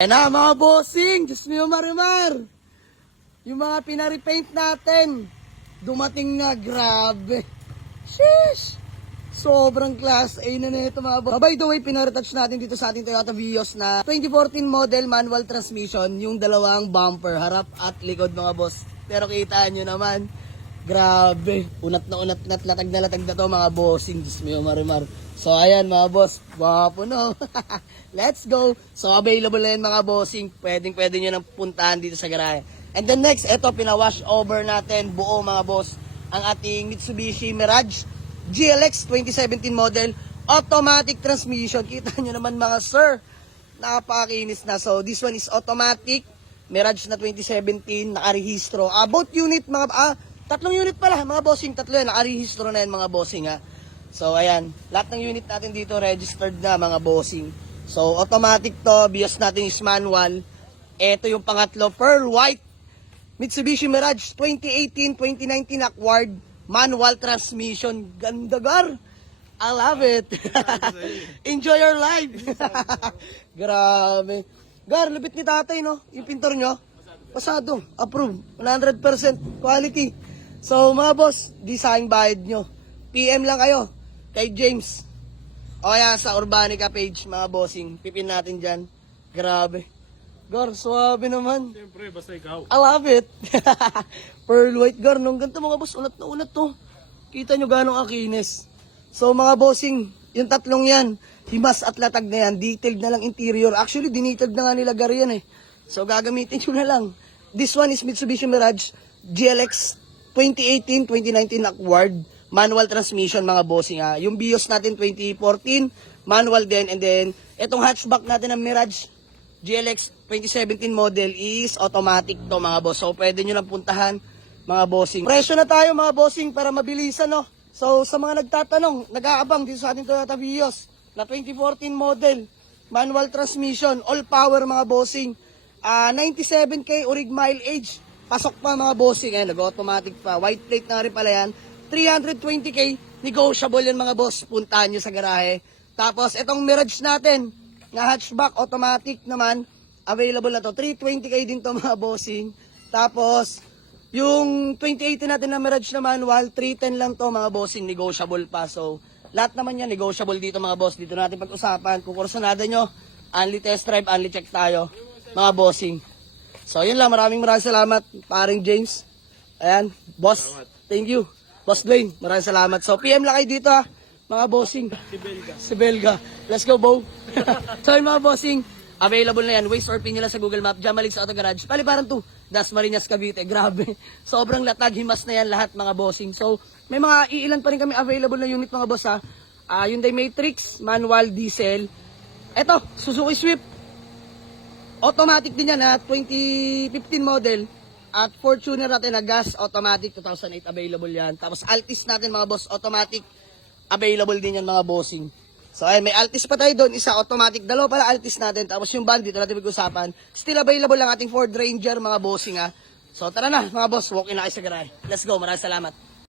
Ayan na mga bossing, Diyos mo marimar. Yung mga pinaripaint natin, dumating na, grabe. Sheesh! Sobrang class A na nito mga boss. By the way, pinaretouch natin dito sa ating Toyota Vios na 2014 model manual transmission, yung dalawang bumper, harap at likod mga boss. Pero kita nyo naman, grabe. Unat na latag na to mga bossing, Diyos mo marimar. So ayan mga boss, wapo no. Let's go. So available na yan mga bossing. Pwede nyo nang puntahan dito sa garahe. And then next, eto pinawash over natin buo mga boss ang ating Mitsubishi Mirage GLX 2017 model automatic transmission. Kita nyo naman mga sir, napakakinis na. So this one is automatic Mirage na 2017, nakarehistro. Both unit mga tatlong unit pala mga bossing, tatlo yan, nakarehistro na yan mga bossing ha. So, ayan. Lahat ng unit natin dito registered na, mga bossing. So, automatic to. BIOS natin is manual. Ito yung pangatlo. Pearl White. Mitsubishi Mirage 2018-2019 acquired. Manual transmission. Ganda, gar. I love it. Enjoy your life. Grabe. Gar, lupit ni tatay, no? Yung pintor nyo. Pasado. Approve. 100% quality. So, mga boss, design bayad nyo. PM lang kayo. Kay James. O kaya sa Urbanica page, mga bossing. Pipin natin dyan. Grabe. Gar, suwabe naman. Siyempre, basta ikaw. I love it. Pearl White, Gar. Nung ganito mga boss, unat na unat to. Kita nyo ganong akinis. So mga bossing, yung tatlong yan, himas at latag na yan. Detailed na lang interior. Actually, dinetailed na nga nila Gar yan eh. So gagamitin nyo na lang. This one is Mitsubishi Mirage GLX 2018-2019 acquired. Manual transmission mga bossing ha. Yung BIOS natin 2014, manual din. And then, itong hatchback natin ng Mirage GLX 2017 model is automatic to mga boss. So, pwede nyo lang puntahan mga bossing. Presyo na tayo mga bossing para mabilisan no. So, sa mga nagtatanong, nag-aabang dito sa ating Toyota Vios na 2014 model, manual transmission, all power mga bossing. 97k orig mileage. Pasok pa mga bossing. Ayan, nag-automatic pa. White plate na rin pala yan. 320k, negotiable yan mga boss, puntahan nyo sa garahe. Tapos, itong Mirage natin, na hatchback, automatic naman, available na to. 320k din to mga bossing. Tapos, yung 2018 natin na Mirage na manual, 310 lang to mga bossing, negotiable pa. So, lahat naman yan, negotiable dito mga boss. Dito natin pag-usapan, kung kursunada nyo, only test drive, only check tayo, mga bossing. So, yun lang, maraming salamat, paring James. Ayan, boss, thank you. Boss Dwayne, maraming salamat. So, PM lang kayo dito ha, mga bossing. Si Belga. Let's go, Bo. So, yung mga bossing, available na yan. Waste or pin nyo lang sa Google Map. Jamalig sa Auto Garage. Paliparan to. Dasmariñas, Cavite. Grabe. Sobrang latag, himas na yan lahat, mga bossing. So, may mga iilan pa rin kami available na unit, mga boss ha. Hyundai Matrix, manual, diesel. Eto, Suzuki Swift. Automatic din yan ha, 2015 model. At Fortuner natin na gas, automatic, 2008 available yan. Tapos Altis natin mga boss, automatic, available din yan mga bossing. So ayun, may Altis pa tayo doon, isa automatic, dalawa pala Altis natin. Tapos yung van, dito natin pag-usapan. Still available lang ating Ford Ranger mga bossing ha. So tara na mga boss, walk in na kayo sa garahe. Let's go, maraming salamat.